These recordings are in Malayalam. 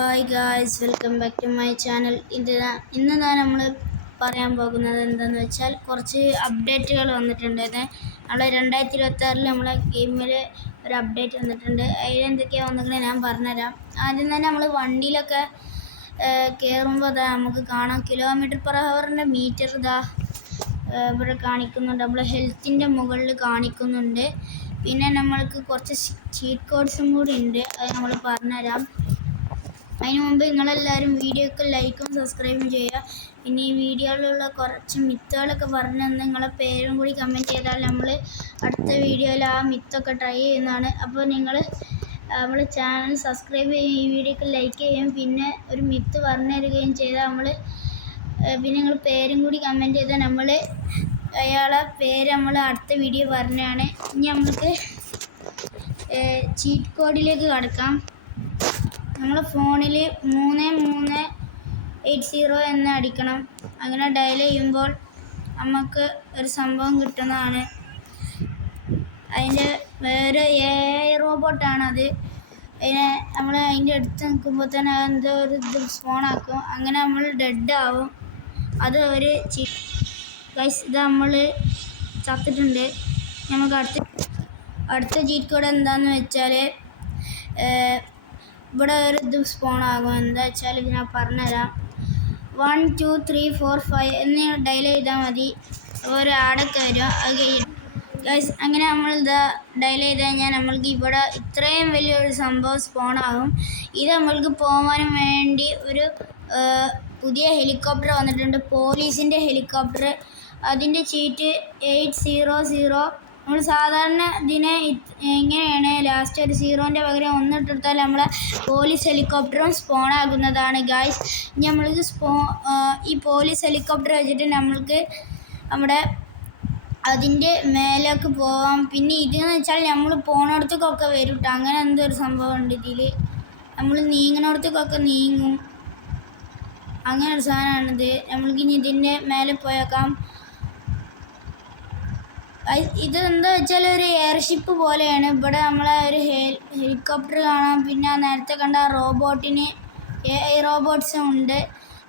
Hi guys, welcome back to my channel. ഇന്ന് നമ്മൾ പറയാൻ പോകുന്നത് എന്താണെന്ന് വെച്ചാൽ കുറച്ച് അപ്ഡേറ്റുകൾ വന്നിട്ടുണ്ടായിരുന്നേ. നമ്മൾ 2026 നമ്മളെ ഗെയിമിൽ ഒരു അപ്ഡേറ്റ് വന്നിട്ടുണ്ട്. അതിലെന്തൊക്കെയാണ് വന്നിട്ടുണ്ടെങ്കിൽ ഞാൻ പറഞ്ഞുതരാം. ആദ്യം തന്നെ നമ്മൾ വണ്ടിയിലൊക്കെ കയറുമ്പോൾ നമുക്ക് കാണാം കിലോമീറ്റർ പെർ ഹവറിൻ്റെ മീറ്റർ ഇവിടെ കാണിക്കുന്നുണ്ട്. നമ്മൾ ഹെൽത്തിൻ്റെ മുകളിൽ കാണിക്കുന്നുണ്ട്. പിന്നെ നമ്മൾക്ക് കുറച്ച് ചീറ്റ് കോഡ്സും കൂടി ഉണ്ട്, അത് നമ്മൾ പറഞ്ഞുതരാം. അതിന് മുമ്പ് നിങ്ങളെല്ലാവരും വീഡിയോക്ക് ലൈക്കും സബ്സ്ക്രൈബും ചെയ്യുക. പിന്നെ ഈ വീഡിയോയിലുള്ള കുറച്ച് മിത്തുകളൊക്കെ പറഞ്ഞു തന്ന് നിങ്ങളെ പേരും കൂടി കമൻറ്റ് ചെയ്താൽ നമ്മൾ അടുത്ത വീഡിയോയിൽ ആ മിത്തൊക്കെ ട്രൈ ചെയ്യുന്നതാണ്. അപ്പോൾ നിങ്ങൾ നമ്മൾ ചാനൽ സബ്സ്ക്രൈബ് ചെയ്യുകയും ഈ വീഡിയോക്ക് ലൈക്ക് ചെയ്യുകയും പിന്നെ ഒരു മിത്ത് പറഞ്ഞു തരികയും ചെയ്താൽ പിന്നെ നിങ്ങൾ പേരും കൂടി കമൻറ്റ് ചെയ്താൽ നമ്മൾ അയാളെ പേര് നമ്മൾ അടുത്ത വീഡിയോ പറഞ്ഞതാണ്. ഇനി നമുക്ക് ചീറ്റ് കോഡിലേക്ക് കടക്കാം. നമ്മൾ ഫോണിൽ 3380 എന്ന് അടിക്കണം. അങ്ങനെ ഡയൽ ചെയ്യുമ്പോൾ നമുക്ക് ഒരു സംഭവം കിട്ടുന്നതാണ്. അതിൻ്റെ വേറെ AI റോബോട്ടാണത്. നമ്മൾ അതിൻ്റെ അടുത്ത് നിൽക്കുമ്പോൾ തന്നെ എന്തോ ഒരു സ്പോണാക്കും. അങ്ങനെ നമ്മൾ ഡെഡ് ആവും. അത് ഒരു ഗൈസ്, ഇത് നമ്മൾ ചത്തിട്ടുണ്ട്. നമുക്ക് അടുത്ത ചീറ്റ് കോഡ് എന്താണെന്ന് വെച്ചാൽ ഇവിടെ ഒരു സ്പോണാകും. എന്താ വെച്ചാൽ ഞാൻ പറഞ്ഞുതരാം. 1 2 3 4 5 എന്ന് ഡയൽ ചെയ്താൽ മതി. ഒരു ആടൊക്കെ വരും. അത് ഗൈസ്, അങ്ങനെ നമ്മൾ ഡയൽ ചെയ്ത് കഴിഞ്ഞാൽ നമ്മൾക്ക് ഇവിടെ ഇത്രയും വലിയൊരു സംഭവം സ്പോണാകും. ഇത് നമ്മൾക്ക് പോകാനും വേണ്ടി ഒരു പുതിയ ഹെലികോപ്റ്റർ വന്നിട്ടുണ്ട്, പോലീസിൻ്റെ ഹെലികോപ്റ്റർ. അതിൻ്റെ ചീറ്റ് 800. നമ്മൾ സാധാരണ ഇതിനെ ഇങ്ങനെയാണ്, ലാസ്റ്റ് ഒരു 0ൻ്റെ പകരം 1 ഇട്ടെടുത്താൽ നമ്മളെ പോലീസ് ഹെലികോപ്റ്ററും സ്പോണാകുന്നതാണ് ഗായ്സ്. ഇനി നമ്മൾക്ക് ഈ പോലീസ് ഹെലികോപ്റ്റർ വെച്ചിട്ട് നമ്മൾക്ക് അതിൻ്റെ മേലേക്ക് പോവാം. പിന്നെ ഇതെന്ന് വെച്ചാൽ നമ്മൾ പോണയിടത്തേക്കൊക്കെ വരും കേട്ടോ. അങ്ങനെ എന്തൊരു സംഭവം ഉണ്ട് ഇതിൽ. നമ്മൾ നീങ്ങുന്നിടത്തേക്കൊക്കെ നീങ്ങും. അങ്ങനെ ഒരു സാധനമാണിത്. നമ്മൾക്കിനി ഇതിൻ്റെ മേലെ പോയേക്കാം. ഇത് എന്താ വെച്ചാൽ ഒരു എയർഷിപ്പ് പോലെയാണ്. ഇവിടെ നമ്മളെ ഒരു ഹെലികോപ്റ്റർ കാണാം. പിന്നെ നേരത്തെ കണ്ട റോബോട്ടിന് AI റോബോട്ട്സും ഉണ്ട്.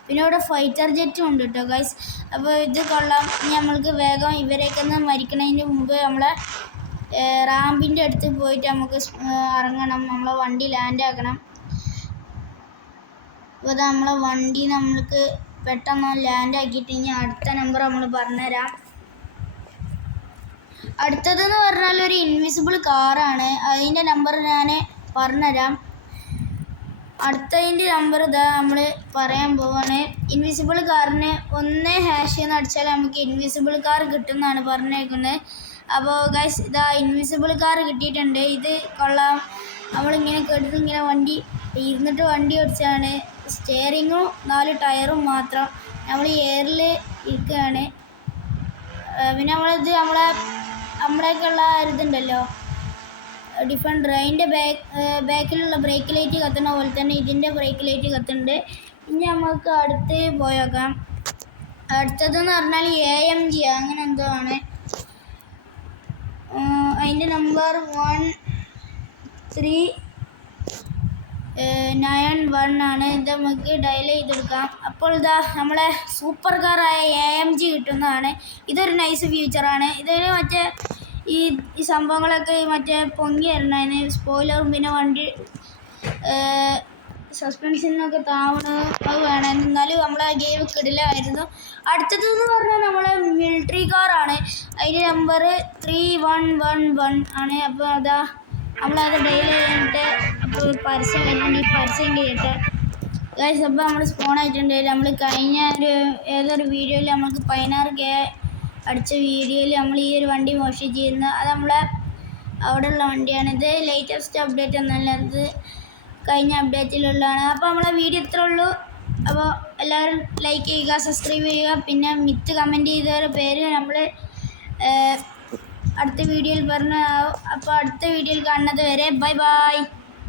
പിന്നെ ഇവിടെ ഫൈറ്റർ ജെറ്റും ഉണ്ട് കേട്ടോ ഗൈസ്. അപ്പോൾ ഇത് കൊള്ളാം. ഇനി നമ്മൾക്ക് വേഗം ഇവരെയൊക്കെ ഒന്ന് മരിക്കണതിന് മുമ്പ് നമ്മളെ റാമ്പിൻ്റെ അടുത്ത് പോയിട്ട് നമുക്ക് ഇറങ്ങണം. നമ്മളെ വണ്ടി ലാൻഡ് ആക്കണം. അപ്പോൾ നമ്മളെ വണ്ടി നമ്മൾക്ക് പെട്ടെന്ന് ലാൻഡ് ആക്കിയിട്ട് ഇനി അടുത്ത നമ്പർ നമ്മൾ പറഞ്ഞുതരാം. അടുത്തതെന്ന് പറഞ്ഞാൽ ഒരു ഇൻവിസിബിൾ കാറാണ്. അതിൻ്റെ നമ്പർ ഞാൻ പറഞ്ഞുതരാം. അടുത്തതിൻ്റെ നമ്പർ നമ്മൾ പറയാൻ പോവാണ്. ഇൻവിസിബിൾ കാറിന് 1# എന്ന് അടിച്ചാൽ നമുക്ക് ഇൻവിസിബിൾ കാർ കിട്ടുമെന്നാണ് പറഞ്ഞേക്കുന്നത്. അപ്പോൾ ഗൈസ്, ഇൻവിസിബിൾ കാർ കിട്ടിയിട്ടുണ്ട്. ഇത് കൊള്ളാം. നമ്മളിങ്ങനെ കേട്ടിട്ട് ഇങ്ങനെ ഇരുന്നിട്ട് വണ്ടി ഓടിച്ചാണ്. സ്റ്റിയറിങ്ങും 4 ടയറും മാത്രം. നമ്മൾ എയറിൽ ഇരിക്കുകയാണ്. പിന്നെ നമ്മളൊക്കെയുള്ള ഇതുണ്ടല്ലോ ഡിഫറെൻറ്റ്, അതിൻ്റെ ബാക്കിലുള്ള ബ്രേക്ക് ലൈറ്റ് കത്തുന്ന പോലെ തന്നെ ഇതിൻ്റെ ബ്രേക്ക് ലൈറ്റ് കത്തുന്നുണ്ട്. ഇനി നമുക്ക് അടുത്ത് പോയേക്കാം. അടുത്തതെന്ന് പറഞ്ഞാൽ AMG അങ്ങനെ എന്തോ ആണ്. അതിൻ്റെ നമ്പർ 1391 ആണ്. ഇത് നമുക്ക് ഡയൽ ചെയ്തെടുക്കാം. അപ്പോൾ നമ്മളെ സൂപ്പർ കാറായ AMG കിട്ടുന്നതാണ്. ഇതൊരു നൈസ് ഫീച്ചറാണ്. ഇതിന് ഈ സംഭവങ്ങളൊക്കെ പൊങ്ങി വരണതിന് സ്പോയിലറും പിന്നെ വണ്ടി സസ്പെൻഷനൊക്കെ അത് വേണം. എന്നാലും നമ്മളെ ഗെയിം കിടിലായിരുന്നു. അടുത്തതെന്ന് പറഞ്ഞാൽ നമ്മളെ മിലിറ്ററി കാറാണ്. അതിൻ്റെ നമ്പർ 3111 ആണ്. അപ്പോൾ നമ്മളത് ഡെയിലി കഴിഞ്ഞിട്ട് അപ്പോൾ പരസ്യം വരുന്നുണ്ട്. ഈ പരസ്യം ചെയ്യട്ടെ ഗൈസ്. അപ്പോൾ നമ്മൾ സ്പോൺ ആയിട്ടുണ്ട്. നമ്മൾ കഴിഞ്ഞ ഏതൊരു വീഡിയോയിൽ നമുക്ക് 16K അടിച്ച വീഡിയോയിൽ നമ്മൾ ഈ ഒരു വണ്ടി മോഷ്ടിച്ചിരുന്നു. അത് നമ്മളെ അവിടെയുള്ള വണ്ടിയാണ്. ഇത് ലേറ്റസ്റ്റ് അപ്ഡേറ്റ് ഒന്നല്ല, ഇത് കഴിഞ്ഞ അപ്ഡേറ്റിലുള്ളതാണ്. അപ്പോൾ നമ്മളെ വീഡിയോ ഇത്രേ ഉള്ളൂ. അപ്പോൾ എല്ലാവരും ലൈക്ക് ചെയ്യുക, സബ്സ്ക്രൈബ് ചെയ്യുക. പിന്നെ മിത്ത് കമൻറ്റ് ചെയ്തവരുടെ പേര് നമ്മൾ അടുത്ത വീഡിയോയിൽ പറഞ്ഞു. അപ്പോൾ അടുത്ത വീഡിയോയിൽ കാണുന്നത് വരെ ബൈ ബൈ.